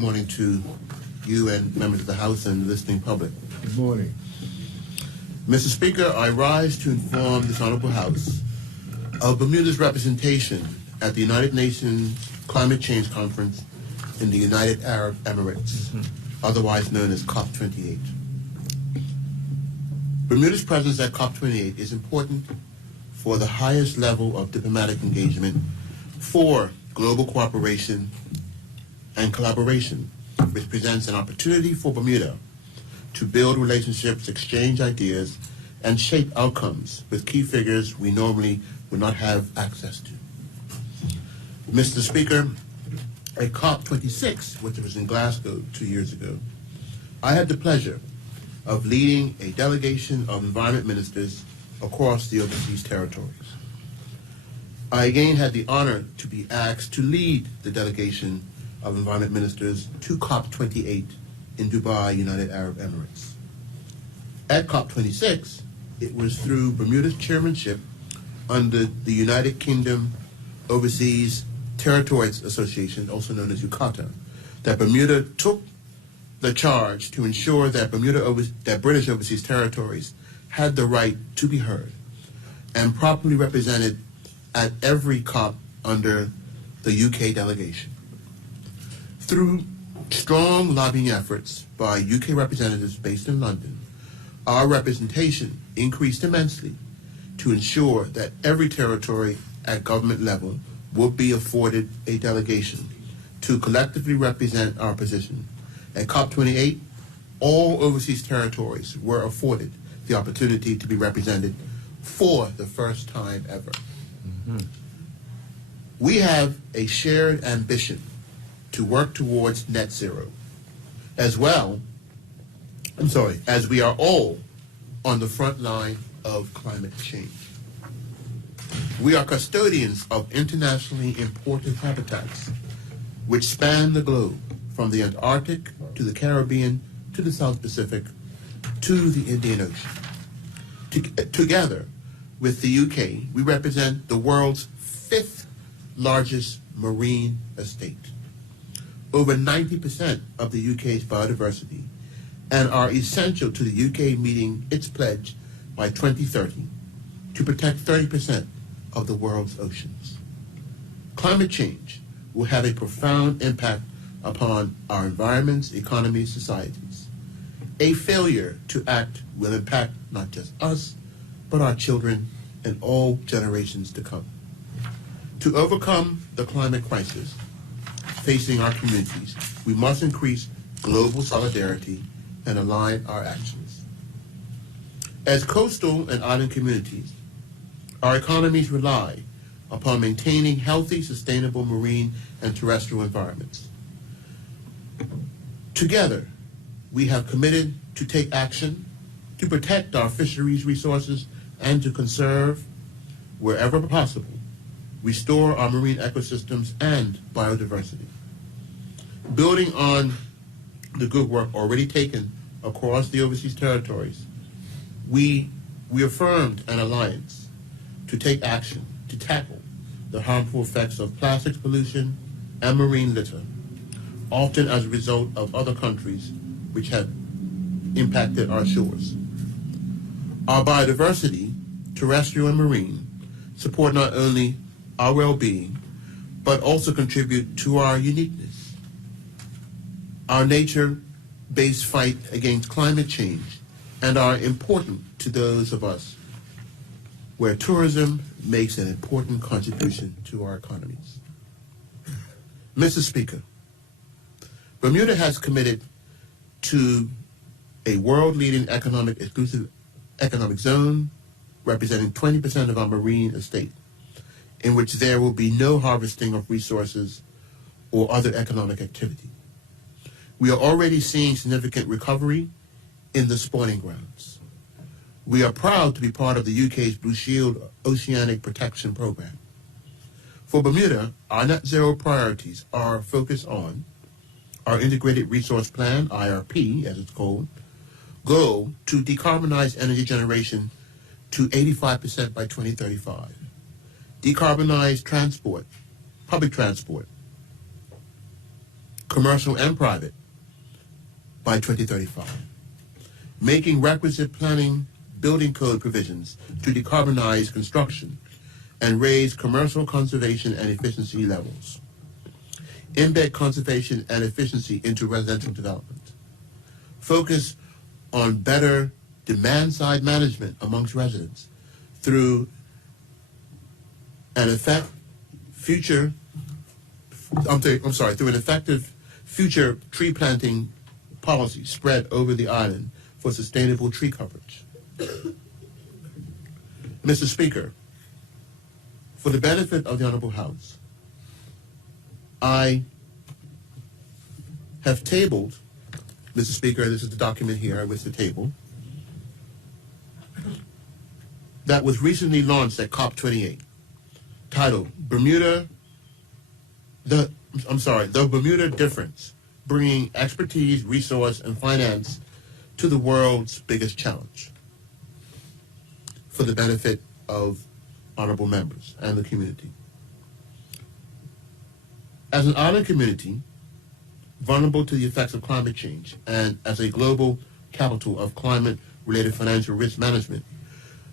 morning to you and members of the House and the listening public. Good morning. Mr. Speaker, I rise to inform this Honorable House of Bermuda's representation at the United Nations Climate Change Conference in the United Arab Emirates, otherwise known as COP28. Bermuda's presence at COP28 is important for the highest level of diplomatic engagement for global cooperation and collaboration, which presents an opportunity for Bermuda to build relationships, exchange ideas, and shape outcomes with key figures we normally would not have access to. Mr. Speaker, at COP26, which was in Glasgow 2 years ago, I had the pleasure of leading a delegation of environment ministers across the overseas territories. I again had the honor to be asked to lead the delegation of environment ministers to COP28 in Dubai, United Arab Emirates. At COP26, it was through Bermuda's chairmanship under the United Kingdom Overseas Territories Association, also known as UKATA, that Bermuda took the charge to ensure that British overseas territories had the right to be heard and properly represented at every COP under the UK delegation. Through strong lobbying efforts by UK representatives based in London, our representation increased immensely to ensure that every territory at government level would be afforded a delegation to collectively represent our position. At COP28, all overseas territories were afforded the opportunity to be represented for the first time ever. We have a shared ambition to work towards net zero, as we are all on the front line of climate change. We are custodians of internationally important habitats which span the globe from the Antarctic to the Caribbean to the South Pacific to the Indian Ocean. Together with the UK, we represent the world's 5th largest marine estate, over 90% of the UK's biodiversity, and are essential to the UK meeting its pledge by 2030 to protect 30% of the world's oceans. Climate change will have a profound impact upon our environments, economies, societies. A failure to act will impact not just us, but our children and all generations to come. To overcome the climate crisis facing our communities, we must increase global solidarity and align our actions. As coastal and island communities, our economies rely upon maintaining healthy, sustainable marine and terrestrial environments. Together, we have committed to take action to protect our fisheries resources and to conserve, wherever possible, restore our marine ecosystems and biodiversity. Building on the good work already taken across the overseas territories, we affirmed an alliance to take action to tackle the harmful effects of plastics pollution and marine litter, often as a result of other countries which have impacted our shores. Our biodiversity, terrestrial and marine, support not only our well-being, but also contribute to our uniqueness. Our nature-based fight against climate change and are important to those of us where tourism makes an important contribution to our economies. Mr. Speaker, Bermuda has committed to a world-leading exclusive economic zone representing 20% of our marine estate, in which there will be no harvesting of resources or other economic activity. We are already seeing significant recovery in the spawning grounds. We are proud to be part of the UK's Blue Shield Oceanic Protection Program. For Bermuda, our net zero priorities are focused on our Integrated Resource Plan, IRP as it's called, goal to decarbonize energy generation to 85% by 2035, decarbonize transport, public transport, commercial and private, by 2035, making requisite planning building code provisions to decarbonize construction and raise commercial conservation and efficiency levels, embed conservation and efficiency into residential development, focus on better demand-side management amongst residents through an effective future tree planting policy spread over the island for sustainable tree coverage. Mr. Speaker, for the benefit of the Honorable House, I have tabled, Mr. Speaker, this is the document here with the table, that was recently launched at COP28, titled The Bermuda Difference, Bringing Expertise, Resource, and Finance to the World's Biggest Challenge, for the benefit of honorable members and the community. As an island community, vulnerable to the effects of climate change, and as a global capital of climate-related financial risk management,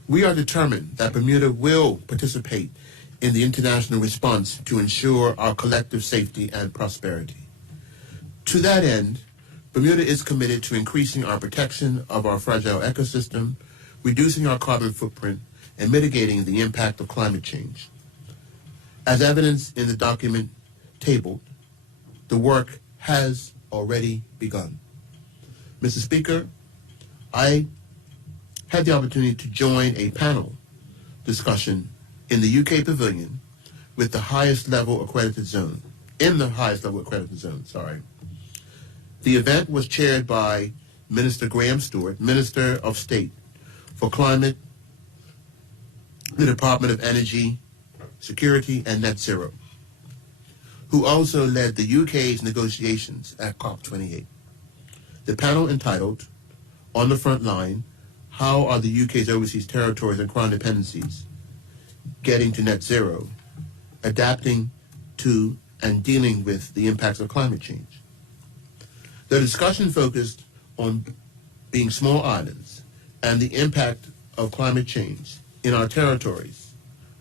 we are determined that Bermuda will participate in the international response to ensure our collective safety and prosperity. To that end, Bermuda is committed to increasing our protection of our fragile ecosystem, reducing our carbon footprint, and mitigating the impact of climate change. As evidenced in the document tabled, the work has already begun. Mr. Speaker, I had the opportunity to join a panel discussion in the UK Pavilion with the highest level accredited zone, The event was chaired by Minister Graham Stewart, Minister of State for Climate, the Department of Energy, Security, and Net Zero, who also led the UK's negotiations at COP28. The panel entitled, On the Front Line, How Are the UK's Overseas Territories and Crown Dependencies Getting to Net Zero, Adapting to and Dealing with the Impacts of Climate Change. The discussion focused on being small islands and the impact of climate change in our territories,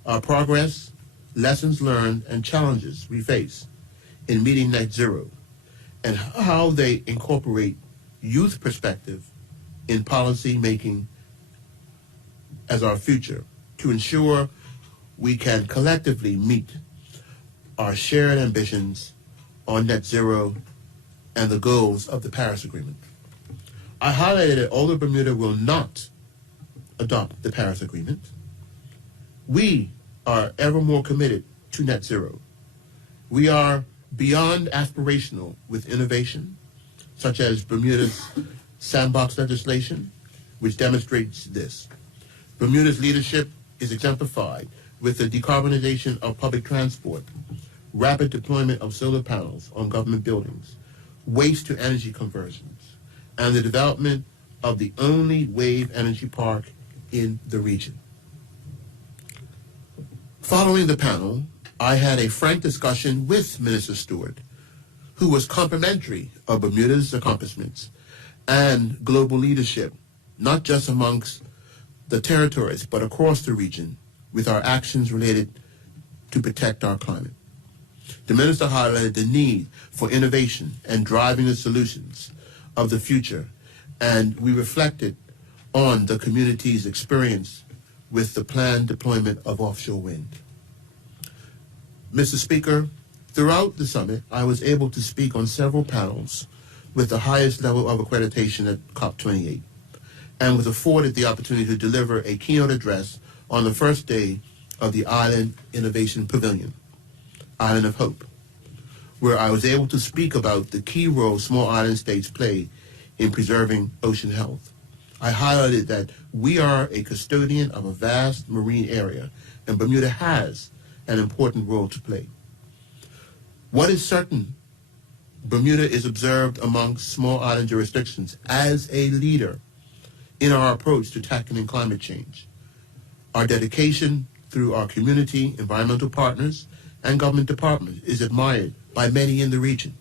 our progress, lessons learned, and challenges we face in meeting net zero, and how they incorporate youth perspective in policy making as our future to ensure we can collectively meet our shared ambitions on net zero and the goals of the Paris Agreement. I highlighted that although Bermuda will not adopt the Paris Agreement, we are ever more committed to net zero. We are beyond aspirational with innovation, such as Bermuda's sandbox legislation, which demonstrates this. Bermuda's leadership is exemplified with the decarbonization of public transport, rapid deployment of solar panels on government buildings, waste to energy conversions, and the development of the only wave energy park in the region. Following the panel, I had a frank discussion with Minister Stewart, who was complimentary of Bermuda's accomplishments and global leadership, not just amongst the territories, but across the region, with our actions related to protect our climate. The minister highlighted the need for innovation and driving the solutions of the future, and we reflected on the community's experience with the planned deployment of offshore wind. Mr. Speaker, throughout the summit, I was able to speak on several panels with the highest level of accreditation at COP28, and was afforded the opportunity to deliver a keynote address on the first day of the Island Innovation Pavilion, Island of Hope, where I was able to speak about the key role small island states play in preserving ocean health. I highlighted that we are a custodian of a vast marine area, and Bermuda has an important role to play. What is certain, Bermuda is observed among small island jurisdictions as a leader in our approach to tackling climate change. Our dedication through our community, environmental partners, and government departments is admired by many in the region.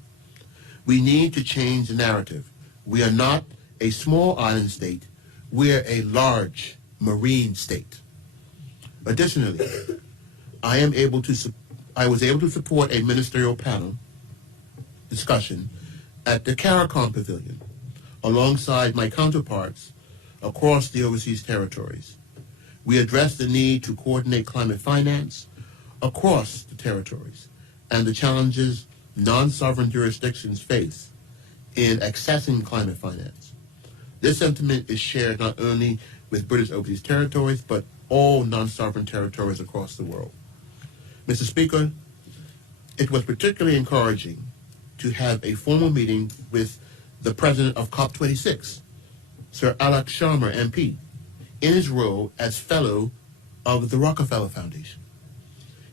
We need to change the narrative. We are not a small island state. We're a large marine state. Additionally, I was able to support a ministerial panel discussion at the CARICOM Pavilion alongside my counterparts across the overseas territories. We addressed the need to coordinate climate finance across the territories and the challenges non-sovereign jurisdictions face in accessing climate finance. This sentiment is shared not only with British overseas territories, but all non-sovereign territories across the world. Mr. Speaker, it was particularly encouraging to have a formal meeting with the president of COP26, Sir Alok Sharma, MP, in his role as fellow of the Rockefeller Foundation.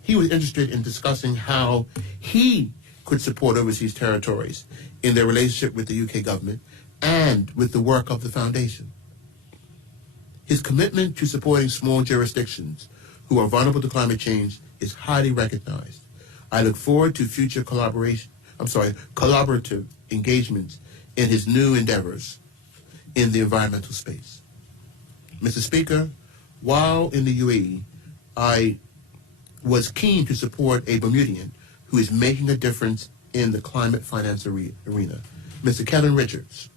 He was interested in discussing how he could support overseas territories in their relationship with the UK government and with the work of the foundation. His commitment to supporting small jurisdictions who are vulnerable to climate change is highly recognized. I look forward to future collaborative engagements in his new endeavors in the environmental space. Mr. Speaker, while in the UAE, I was keen to support a Bermudian who is making a difference in the climate finance arena, Mr. Kevin Richards.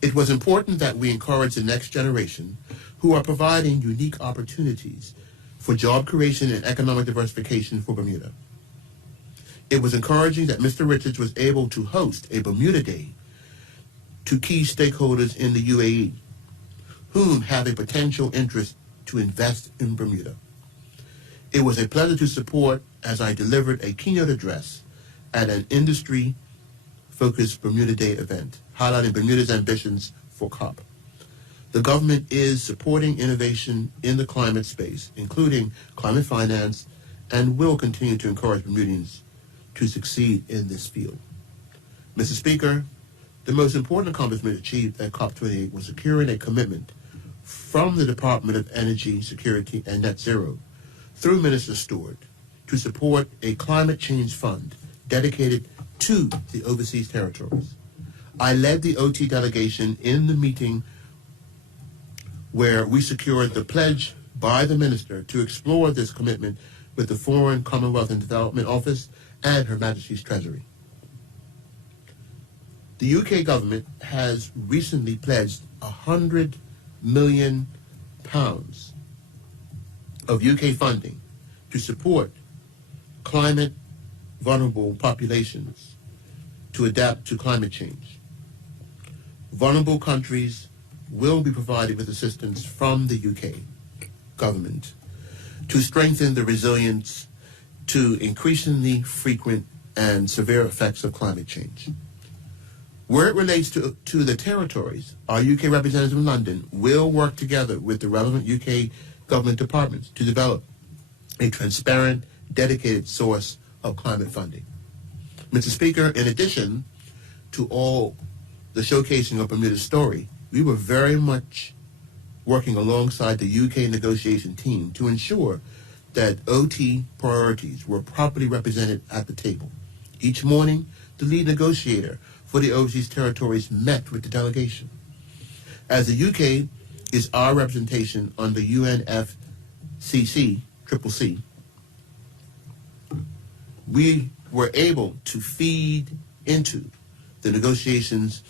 It was important that we encourage the next generation who are providing unique opportunities for job creation and economic diversification for Bermuda. It was encouraging that Mr. Richards was able to host a Bermuda Day to key stakeholders in the UAE, whom have a potential interest to invest in Bermuda. It was a pleasure to support as I delivered a keynote address at an industry-focused Bermuda Day event, highlighting Bermuda's ambitions for COP. The government is supporting innovation in the climate space, including climate finance, and will continue to encourage Bermudians to succeed in this field. Mr. Speaker, the most important accomplishment achieved at COP28 was securing a commitment from the Department of Energy, Security, and Net Zero through Minister Stewart to support a climate change fund dedicated to the overseas territories. I led the OT delegation in the meeting where we secured the pledge by the minister to explore this commitment with the Foreign, Commonwealth and Development Office and Her Majesty's Treasury. The UK government has recently pledged £100 million of UK funding to support climate vulnerable populations to adapt to climate change. Vulnerable countries will be provided with assistance from the UK government to strengthen the resilience to increasingly frequent and severe effects of climate change. Where it relates to the territories, our UK representative in London will work together with the relevant UK government departments to develop a transparent, dedicated source of climate funding. Mr. Speaker, in addition to all the showcasing of Bermuda's story, we were very much working alongside the UK negotiation team to ensure that OT priorities were properly represented at the table. Each morning, the lead negotiator for the overseas territories met with the delegation. As the UK is our representation on the UNFCCC, we were able to feed into the negotiations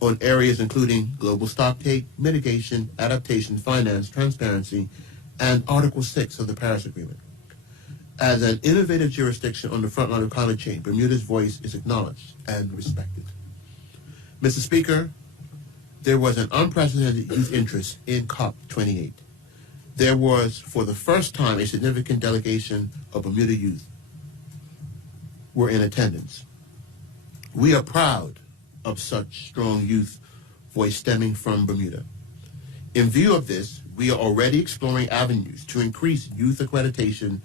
on areas including global stocktake, mitigation, adaptation, finance, transparency, and Article 6 of the Paris Agreement. As an innovative jurisdiction on the front line of climate change, Bermuda's voice is acknowledged and respected. Mr. Speaker, there was an unprecedented youth interest in COP28. There was, for the first time, a significant delegation of Bermuda youth were in attendance. We are proud of such strong youth voice stemming from Bermuda. In view of this, we are already exploring avenues to increase youth accreditation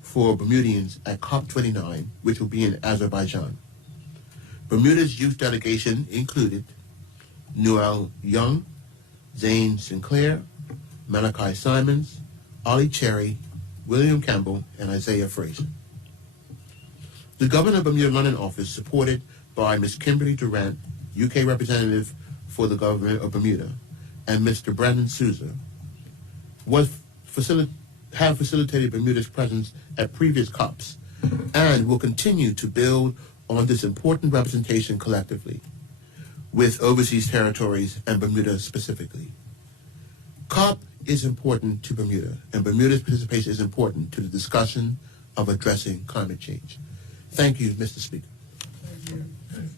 for Bermudians at COP29, which will be in Azerbaijan. Bermuda's youth delegation included Noel Young, Zane Sinclair, Malachi Simons, Ollie Cherry, William Campbell, and Isaiah Fraser. The Governor of Bermuda London office, supported by Ms. Kimberly Durant, UK representative for the government of Bermuda, and Mr. Brandon Souza, have facilitated Bermuda's presence at previous COPs and will continue to build on this important representation collectively with overseas territories and Bermuda specifically. COP is important to Bermuda, and Bermuda's participation is important to the discussion of addressing climate change. Thank you, Mr. Speaker. Thank you.